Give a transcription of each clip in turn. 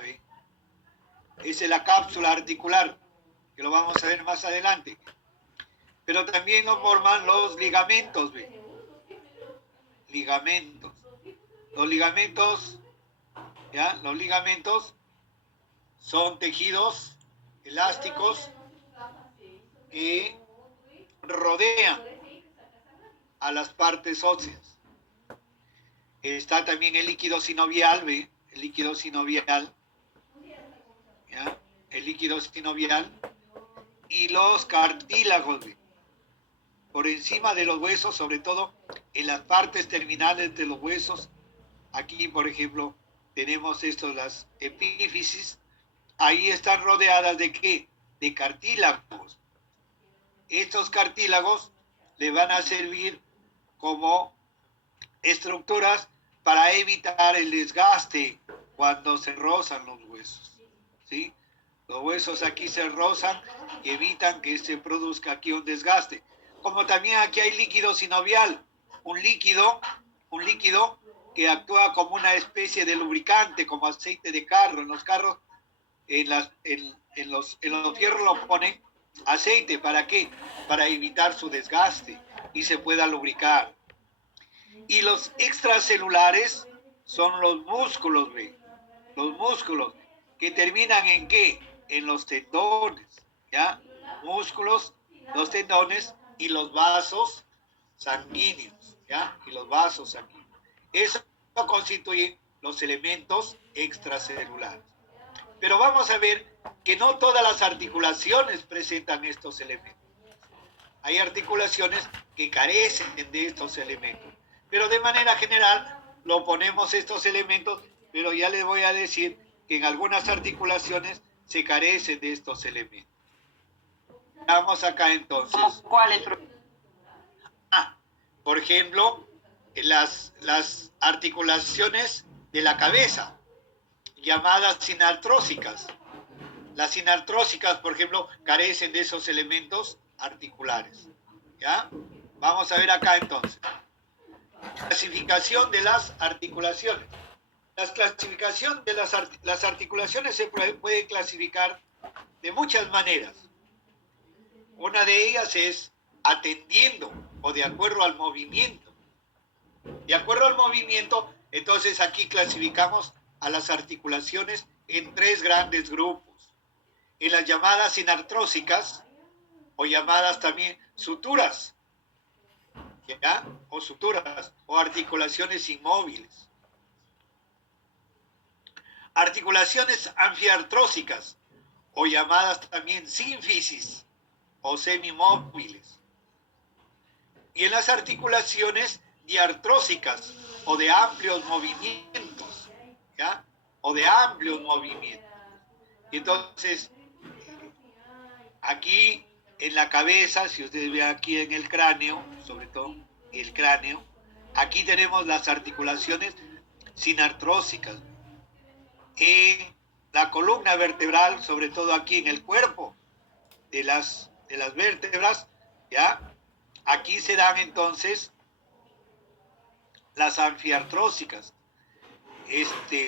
¿ve? Esa es la cápsula articular, que lo vamos a ver más adelante. Pero también lo forman los ligamentos, ¿ve? Ligamentos. Los ligamentos, ¿ya? Los ligamentos son tejidos elásticos que rodean a las partes óseas. Está también el líquido sinovial, ¿ve? El líquido sinovial, ¿ya? El líquido sinovial y los cartílagos, ¿ve? Por encima de los huesos, sobre todo en las partes terminales de los huesos. Aquí, por ejemplo, tenemos las epífisis. Ahí están rodeadas ¿de qué? De cartílagos. Estos cartílagos le van a servir como estructuras para evitar el desgaste cuando se rozan los huesos, ¿sí? Los huesos aquí se rozan y evitan que se produzca aquí un desgaste. Como también aquí hay líquido sinovial, un líquido que actúa como una especie de lubricante, como aceite de carro. En los carros, en los fierros lo ponen aceite. ¿Para qué? Para evitar su desgaste y se pueda lubricar. Y los extracelulares son los músculos, ¿ve? Los músculos, que terminan ¿en qué? En los tendones, ¿ya? Músculos, los tendones y los vasos sanguíneos, ¿ya? Y los vasos sanguíneos. Eso constituye los elementos extracelulares. Pero vamos a ver que no todas las articulaciones presentan estos elementos. Hay articulaciones que carecen de estos elementos. Pero de manera general lo ponemos estos elementos, pero ya les voy a decir que en algunas articulaciones se carecen de estos elementos. Vamos acá entonces. ¿Cuáles? Por ejemplo, las articulaciones de la cabeza, llamadas sinartrósicas. Las sinartrósicas, por ejemplo, carecen de esos elementos articulares. ¿Ya? Vamos a ver acá entonces. Clasificación de las articulaciones. La clasificación de las articulaciones se puede clasificar de muchas maneras. Una de ellas es atendiendo o de acuerdo al movimiento. De acuerdo al movimiento, entonces aquí clasificamos a las articulaciones en tres grandes grupos. En las llamadas sinartrósicas, o llamadas también suturas, ¿ya? O suturas, o articulaciones inmóviles. Articulaciones anfiartrósicas, o llamadas también sínfisis, o semimóviles. Y en las articulaciones diartrósicas, o de amplios movimientos, ¿ya? O de amplios movimientos. Y entonces, aquí en la cabeza, si ustedes ven aquí en el cráneo, sobre todo el cráneo, aquí tenemos las articulaciones sinartrósicas. En la columna vertebral, sobre todo aquí en el cuerpo de las vértebras, ¿ya? Aquí se dan entonces las anfiartrósicas.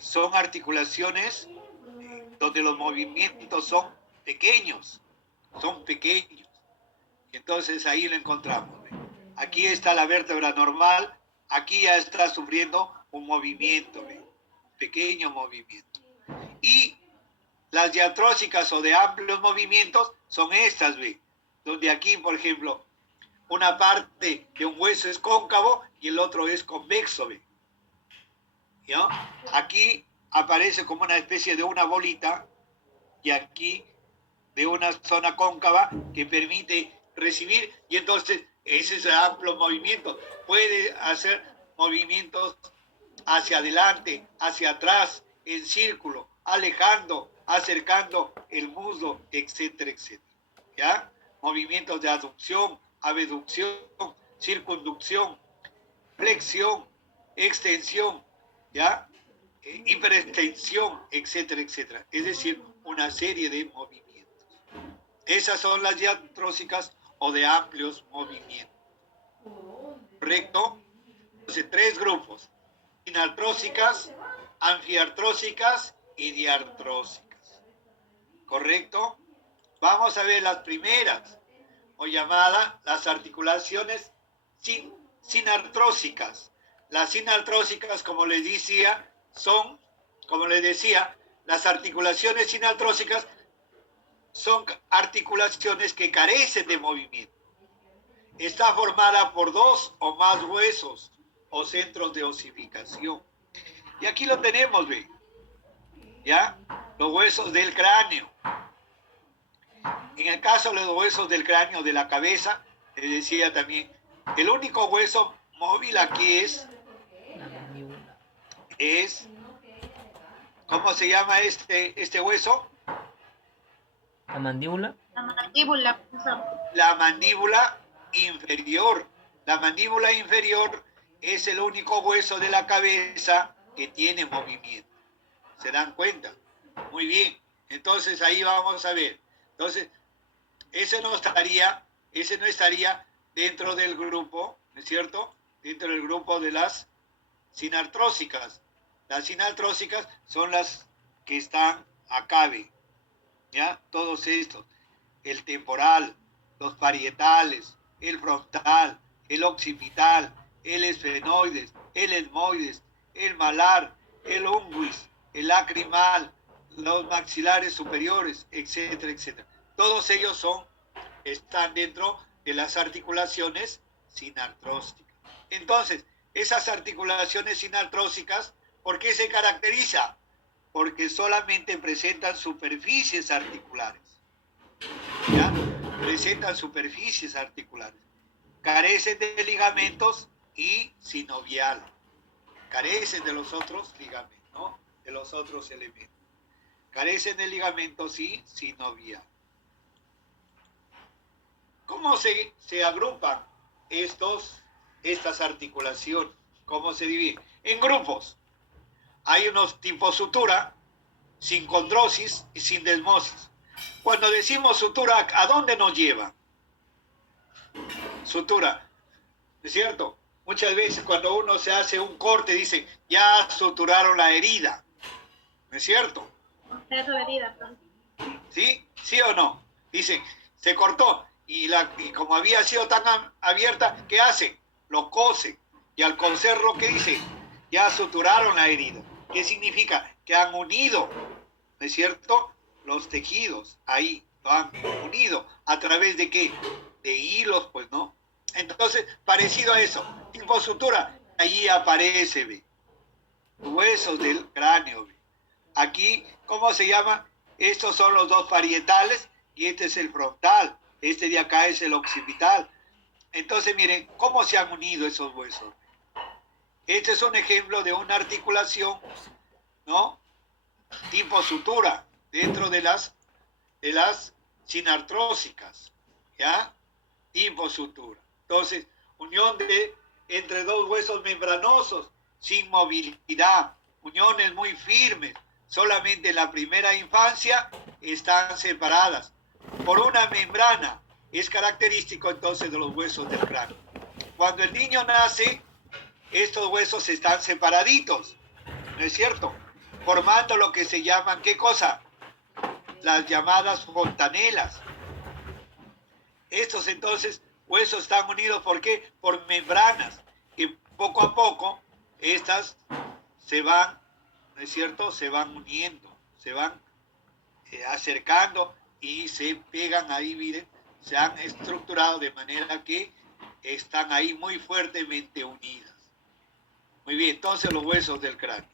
Son articulaciones donde los movimientos son pequeños. Entonces ahí lo encontramos. Aquí está la vértebra normal, aquí ya está sufriendo un movimiento, pequeño movimiento. Y las diartrósicas o de amplios movimientos son estas, donde aquí, por ejemplo, una parte de un hueso es cóncavo y el otro es convexo, ¿ya? Aquí aparece como una especie de una bolita y aquí de una zona cóncava que permite recibir, y entonces ese es el amplio movimiento. Puede hacer movimientos hacia adelante, hacia atrás, en círculo, alejando, acercando el muslo, etcétera, etcétera. ¿Ya? Movimientos de aducción, abducción, circunducción, flexión, extensión, ¿ya? Hiperextensión, etcétera, etcétera. Es decir, una serie de movimientos. Esas son las diartrósicas o de amplios movimientos. ¿Correcto? Entonces, tres grupos: sinartrósicas, anfiartrósicas y diartrósicas. ¿Correcto? Vamos a ver las primeras, o llamadas las articulaciones sinartrósicas. Las sinartrósicas, como les decía, son, como les decía, las articulaciones sinartrósicas son articulaciones que carecen de movimiento. Está formada por 2 o más huesos o centros de osificación. Y aquí lo tenemos, ¿ve? ¿Ya? Los huesos del cráneo. En el caso de los huesos del cráneo, de la cabeza, les decía también, el único hueso móvil aquí es ¿cómo se llama este hueso? La mandíbula. La mandíbula, profesor. La mandíbula inferior. La mandíbula inferior es el único hueso de la cabeza que tiene movimiento. ¿Se dan cuenta? Muy bien. Entonces ahí vamos a ver. Entonces, ese no estaría dentro del grupo, ¿no es cierto? Dentro del grupo de las sinartrósicas. Las sinartrósicas son las que están acá, ¿ve? ¿Ya? Todos estos. El temporal, los parietales, el frontal, el occipital, el esfenoides, el etmoides, el malar, el unguis, el lacrimal, los maxilares superiores, etcétera, etcétera. Todos ellos están dentro de las articulaciones sinartrósicas. Entonces, esas articulaciones sinartrósicas, ¿por qué se caracteriza? Porque solamente presentan superficies articulares. ¿Ya? Presentan superficies articulares. Carecen de ligamentos y sinovial. Carecen de los otros ligamentos, ¿no? De los otros elementos. Carecen de ligamentos y sinovial. ¿Cómo se agrupan estas articulaciones? ¿Cómo se dividen? En grupos. Hay unos tipo sutura, sin condrosis y sin desmosis. Cuando decimos sutura, ¿a dónde nos lleva? Sutura, ¿no es cierto? Muchas veces cuando uno se hace un corte, dicen, ya suturaron la herida, ¿no es cierto? Objeto de herida, ¿Sí? ¿Sí o no? Dicen, se cortó y como había sido tan abierta, ¿qué hacen? Lo cosen. Y al coserlo, ¿qué dicen? Ya suturaron la herida. ¿Qué significa? Que han unido, ¿no es cierto? Los tejidos ahí lo han unido. ¿A través de qué? De hilos, pues, ¿no? Entonces, parecido a eso, tipo sutura, allí aparece, ¿ve? Huesos del cráneo, ¿ve? Aquí, ¿cómo se llama? Estos son los dos parietales y este es el frontal. Este de acá es el occipital. Entonces, miren, ¿cómo se han unido esos huesos? Este es un ejemplo de una articulación, ¿no? Tipo sutura, dentro de las sinartrósicas, ¿ya? Tipo sutura. Entonces, unión entre dos huesos membranosos, sin movilidad, uniones muy firmes, solamente en la primera infancia están separadas por una membrana. Es característico entonces de los huesos del cráneo. Cuando el niño nace, estos huesos están separaditos, ¿no es cierto? Formando lo que se llaman, ¿qué cosa? Las llamadas fontanelas. Estos entonces huesos están unidos, ¿por qué? Por membranas, que poco a poco estas se van, ¿no es cierto? Se van uniendo, se van acercando y se pegan ahí, miren, se han estructurado de manera que están ahí muy fuertemente unidas. Muy bien, entonces los huesos del cráneo.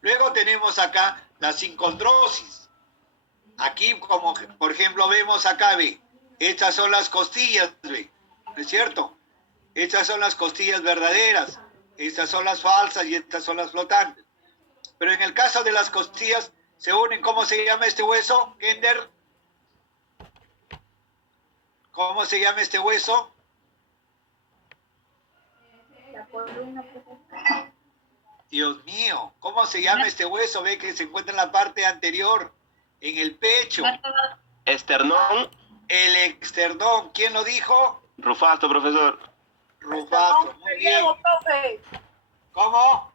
Luego tenemos acá la sincondrosis. Aquí, como por ejemplo vemos acá, ve, estas son las costillas, ve, ¿no es cierto? Estas son las costillas verdaderas, estas son las falsas y estas son las flotantes. Pero en el caso de las costillas, se unen, ¿cómo se llama este hueso, Kender? ¿Cómo se llama este hueso? la columna. Dios mío, ¿cómo se llama este hueso? Ve que se encuentra en la parte anterior, en el pecho. Esternón. El externón. ¿Quién lo dijo? Rufasto, profesor. Rufasto, muy bien. ¿Cómo?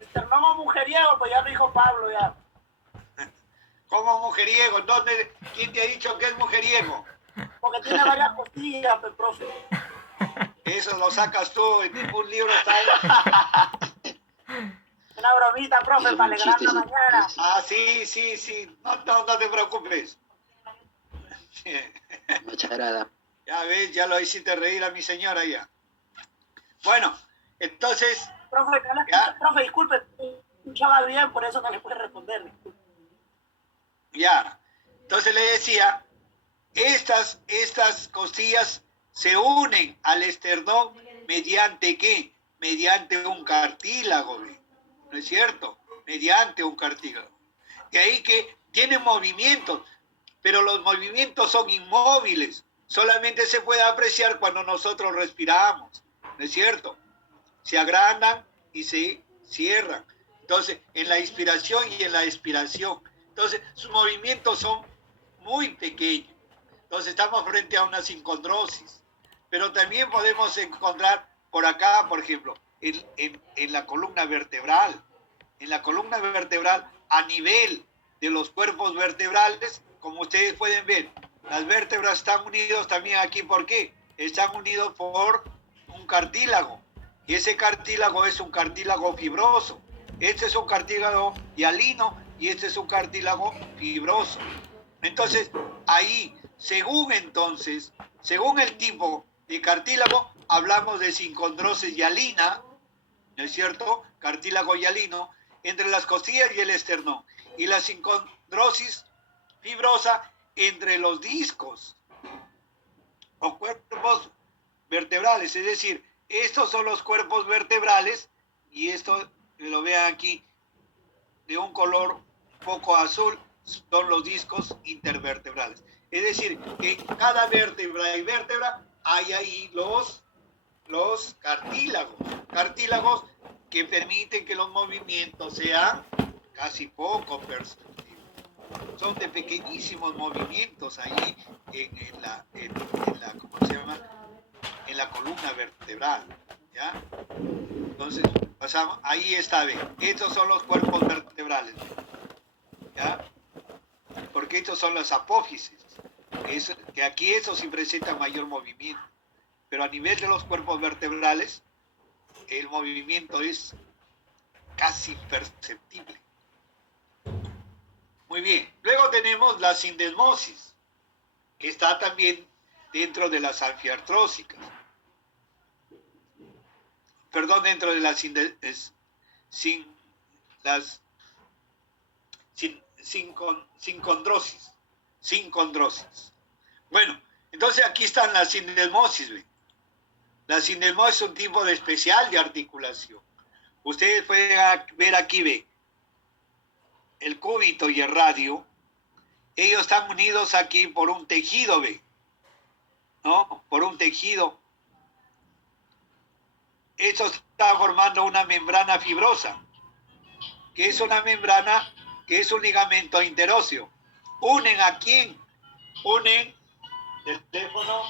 Esternón mujeriego, pues ya lo dijo Pablo ya. ¿Cómo mujeriego? ¿Dónde? ¿Quién te ha dicho que es mujeriego? Porque tiene varias costillas, pues, profe. Eso lo sacas tú, en ningún libro está ahí. Una bromita, profe, para alegrar la mañana. Ah, sí. No te preocupes. Macharada. Ya ves, ya lo hiciste reír a mi señora ya. Bueno, entonces, Profe, no le escucha, profe, disculpe, escuchaba bien, por eso no le puede responder. Disculpe. ya. Entonces le decía, estas costillas se unen al esternón mediante ¿qué? Mediante un cartílago, ¿ve? ¿No es cierto? Mediante un cartílago. De ahí que tienen movimientos, pero los movimientos son inmóviles. Solamente se puede apreciar cuando nosotros respiramos, ¿no es cierto? Se agrandan y se cierran. Entonces, en la inspiración y en la expiración. Entonces, sus movimientos son muy pequeños. Entonces, estamos frente a una sincondrosis. Pero también podemos encontrar por acá, por ejemplo, en la columna vertebral. En la columna vertebral, a nivel de los cuerpos vertebrales, como ustedes pueden ver, las vértebras están unidas también aquí. ¿Por qué? Están unidos por un cartílago. Y ese cartílago es un cartílago fibroso. Este es un cartílago hialino y este es un cartílago fibroso. Entonces, ahí, según el tipo de cartílago, hablamos de sincondrosis hialina, ¿no es cierto? Cartílago hialino, entre las costillas y el esternón. Y la sincondrosis fibrosa entre los discos o cuerpos vertebrales. Es decir, estos son los cuerpos vertebrales y esto, lo vean aquí, de un color un poco azul, son los discos intervertebrales. Es decir, que en cada vértebra y vértebra hay ahí los cartílagos que permiten que los movimientos sean casi poco perceptibles. Son de pequeñísimos movimientos ahí en la ¿cómo se llama? En la columna vertebral, ¿ya? Entonces, pasamos, ahí está, ¿ve? Estos son los cuerpos vertebrales, ¿ya? Porque estos son las apófisis, que aquí eso sí presenta mayor movimiento, pero a nivel de los cuerpos vertebrales, el movimiento es casi imperceptible. Muy bien, luego tenemos la sindesmosis, que está también dentro de las anfiartrósicas. Perdón, dentro de las sincondrosis. Bueno, entonces aquí están las sindesmosis. ¿Ve? La sindesmosis es un tipo de especial de articulación. Ustedes pueden ver aquí, ve, el cúbito y el radio. Ellos están unidos aquí por un tejido, ve, ¿no? Por un tejido. Esto está formando una membrana fibrosa, que es una membrana, que es un ligamento interóseo. ¿Unen a quién? Unen el teléfono.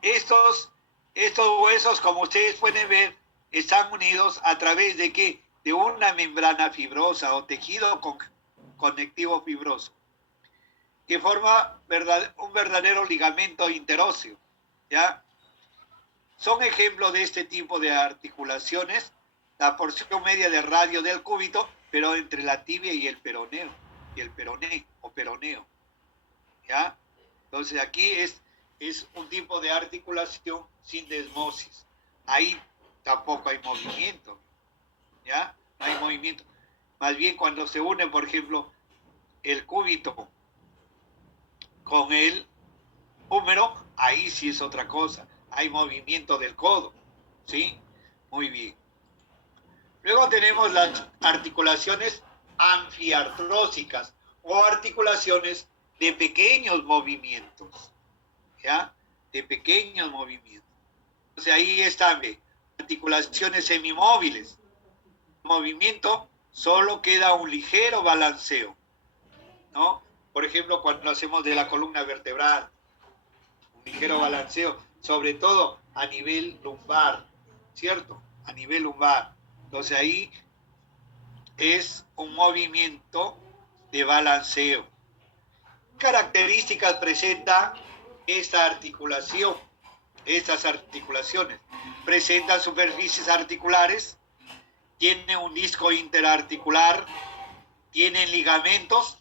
Estos huesos, como ustedes pueden ver, están unidos a través de ¿qué? De una membrana fibrosa o tejido conectivo fibroso, que forma un verdadero ligamento interóseo, ¿ya? Son ejemplos de este tipo de articulaciones, la porción media de radio del cúbito, pero entre la tibia y el peroneo, o peroneo, ¿ya? Entonces aquí es un tipo de articulación sindesmosis. Ahí tampoco hay movimiento, ¿ya? No hay movimiento. Más bien cuando se une, por ejemplo, el cúbito con el húmero, ahí sí es otra cosa. Hay movimiento del codo, ¿sí? Muy bien. Luego tenemos las articulaciones anfiartrósicas o articulaciones de pequeños movimientos, ¿ya? De pequeños movimientos. Entonces ahí están, ¿ve? Articulaciones semimóviles. Movimiento solo queda un ligero balanceo, ¿no? Por ejemplo, cuando hacemos de la columna vertebral, un ligero balanceo, sobre todo a nivel lumbar, ¿cierto? A nivel lumbar. Entonces ahí es un movimiento de balanceo. Características presenta esta articulación, estas articulaciones. Presentan superficies articulares, tienen un disco interarticular, tienen ligamentos,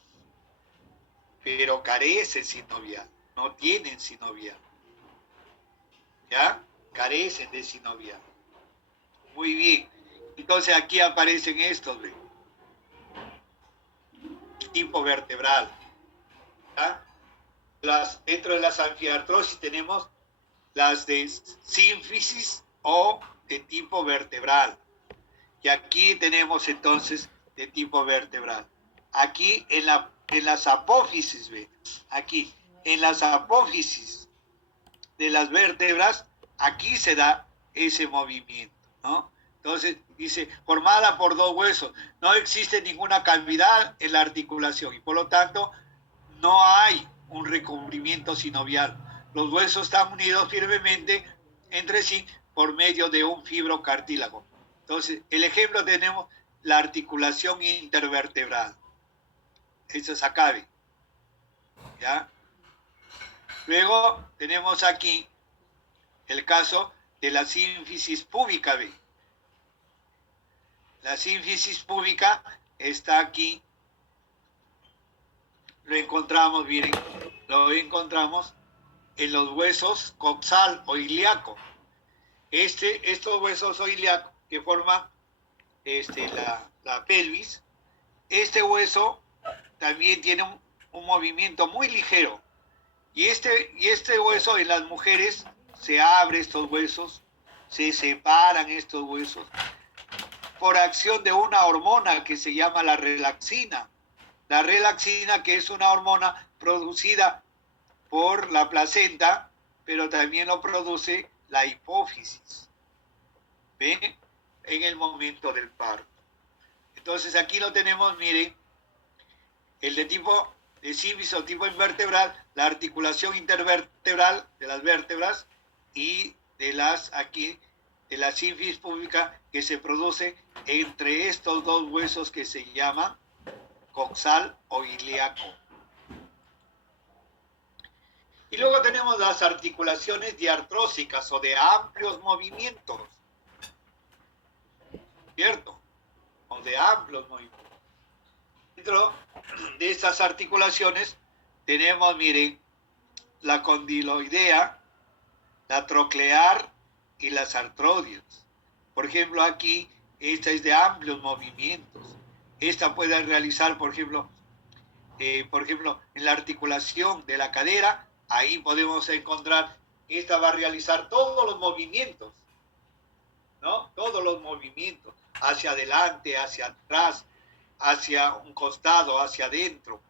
pero carecen sinovial, no tienen sinovial. ¿Ya? Carecen de sinovial. Muy bien. Entonces aquí aparecen estos, ¿ve? Tipo vertebral. ¿Ya? Dentro de las anfiartrosis tenemos las de sínfisis o de tipo vertebral. Y aquí tenemos entonces de tipo vertebral. Aquí en las apófisis, ¿ve? Aquí en las apófisis de las vértebras, aquí se da ese movimiento, ¿no? Entonces dice, formada por dos huesos, no existe ninguna cavidad en la articulación y por lo tanto no hay un recubrimiento sinovial. Los huesos están unidos firmemente entre sí por medio de un fibrocartílago. Entonces, el ejemplo tenemos la articulación intervertebral. Eso es acá, ¿ve? ¿Ya? Luego tenemos aquí el caso de la sínfisis púbica, ¿ve? La sínfisis púbica está aquí. Lo encontramos, miren, lo encontramos en los huesos coxal o ilíaco. Estos huesos o ilíacos que forman la pelvis, este hueso también tiene un movimiento muy ligero. Y este hueso en las mujeres se abre estos huesos, se separan estos huesos por acción de una hormona que se llama la relaxina. La relaxina, que es una hormona producida por la placenta, pero también lo produce la hipófisis. ¿Ven? En el momento del parto. Entonces aquí lo tenemos, miren, el de tipo de sínfisis o tipo invertebral, la articulación intervertebral de las vértebras y de la sínfisis púbica que se produce entre estos dos huesos que se llaman coxal o ilíaco. Y luego tenemos las articulaciones diartrósicas o de amplios movimientos, ¿cierto? O de amplios movimientos. Dentro de estas articulaciones tenemos, miren, la condiloidea, la troclear y las artrodias. Por ejemplo, aquí, esta es de amplios movimientos. Esta puede realizar, por ejemplo, en la articulación de la cadera, ahí podemos encontrar, esta va a realizar todos los movimientos, ¿no? Todos los movimientos, hacia adelante, hacia atrás, hacia un costado, hacia adentro,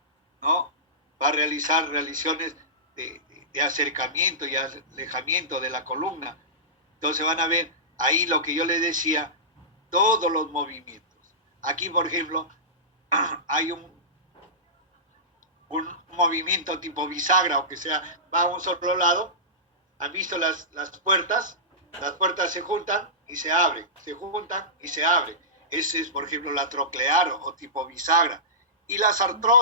¿no? Va a realizar realizaciones de acercamiento y alejamiento de la columna. Entonces van a ver ahí lo que yo les decía, todos los movimientos. Aquí, por ejemplo, hay un movimiento tipo bisagra, o que sea, va a un solo lado. ¿Han visto las puertas? Las puertas se juntan y se abren, se juntan y se abren. Ese es, por ejemplo, la troclear o tipo bisagra. Y las artrosis.